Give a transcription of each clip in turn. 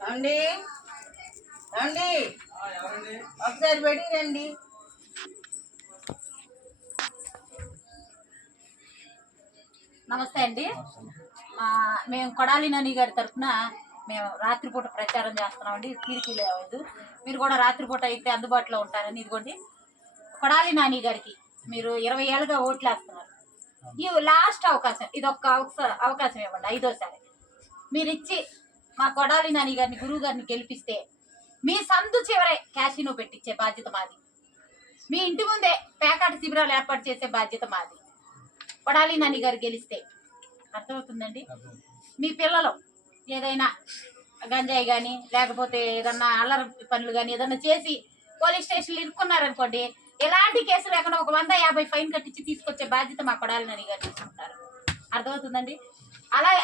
అండి అండి ఒకసారి బయటికి రండి. నమస్తే అండి. మేము కొడాలి నాని గారి తరఫున మేము రాత్రిపూట ప్రచారం చేస్తున్నామండి. తీరికి లేదు, మీరు కూడా రాత్రిపూట అయితే అందుబాటులో ఉంటారని. ఇదిగోండి, కొడాలి నాని గారికి మీరు 20 ఏళ్ళుగా ఓట్లు వేస్తున్నారు. ఈ లాస్ట్ అవకాశం, ఇది ఒక్క అవకాశం ఇవ్వండి, 5వసారి మీరు ఇచ్చి మా కొడాలి నాని గారిని, గురువు గారిని గెలిపిస్తే మీ సందు చివరే క్యాషినో పెట్టించే బాధ్యత మాది. మీ ఇంటి ముందే పేకాట శిబిరాలు ఏర్పాటు చేసే బాధ్యత మాది. కొడాలి నాని గారు గెలిస్తే అర్థమవుతుందండి. మీ పిల్లలు ఏదైనా గంజాయి కానీ లేకపోతే ఏదన్నా అల్లరి పనులు కానీ ఏదన్నా చేసి పోలీస్ స్టేషన్లు ఇరుక్కున్నారనుకోండి, ఎలాంటి కేసు లేకుండా ఒక 150 ఫైన్ కట్టించి తీసుకొచ్చే బాధ్యత మా కొడాలి నాని గారు తీసుకుంటారు. అర్థమవుతుందండి.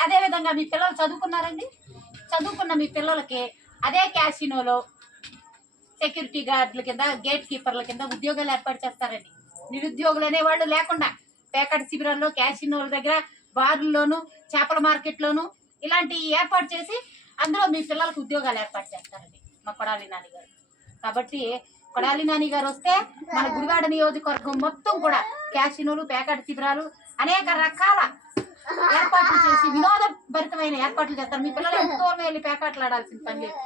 అదే విధంగా మీ పిల్లలు చదువుకున్నారండి, చదువుకున్న మీ పిల్లలకి అదే క్యాసినోలో సెక్యూరిటీ గార్డుల కింద, గేట్ కీపర్ల కింద ఉద్యోగాలు ఏర్పాటు చేస్తారండి. నిరుద్యోగులు అనేవాళ్ళు లేకుండా పేకాట శిబిరాల్లో, క్యాసినోల దగ్గర, బార్ల్లోను, చేపల మార్కెట్లోను ఇలాంటి ఏర్పాటు చేసి అందులో మీ పిల్లలకు ఉద్యోగాలు ఏర్పాటు చేస్తారండి మా కొడాలి నాని గారు. కాబట్టి కొడాలి నాని గారు వస్తే మన గుడివాడ నియోజకవర్గం మొత్తం కూడా క్యాసినోలు, పేకాట శిబిరాలు అనేక రకాల ఏర్పాట్లు చేసి వినోదభరితమైన ఏర్పాట్లు చేస్తారు. మీ పిల్లలు ఎంతో వెళ్ళి పేకాటలు ఆడాల్సిన పని లేదు,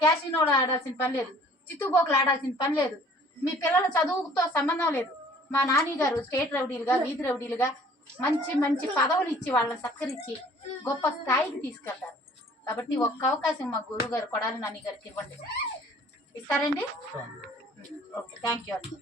క్యాసినోలు ఆడాల్సిన పని లేదు, చిత్తుబోకులు ఆడాల్సిన పని లేదు. మీ పిల్లల చదువుతో సంబంధం లేదు. మా నాని గారు స్టేట్ రౌడీలుగా, వీధి రౌడీలుగా మంచి మంచి పదవులు ఇచ్చి వాళ్ళని సత్కరించి గొప్ప స్థాయికి తీసుకెళ్తారు. కాబట్టి ఒక్క అవకాశం మా గురువు గారు కొడాలి నాని గారికి ఇవ్వండి. ఇస్తారండి? ఓకే, థ్యాంక్ యూ అండి.